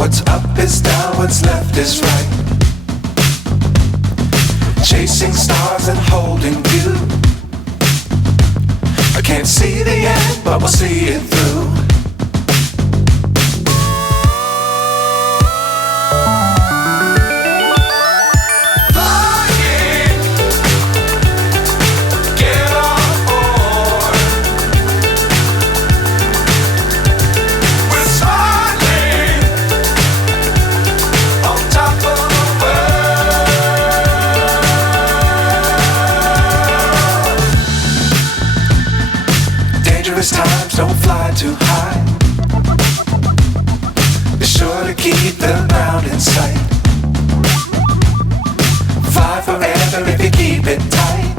What's up is down, what's left is right. Chasing stars and holding you. I can't see the end, but we'll see it through. Times don't fly too high. Be sure to keep the ground in sight. Fly forever if you keep it tight.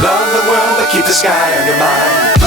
Love the world but keep the sky on your mind.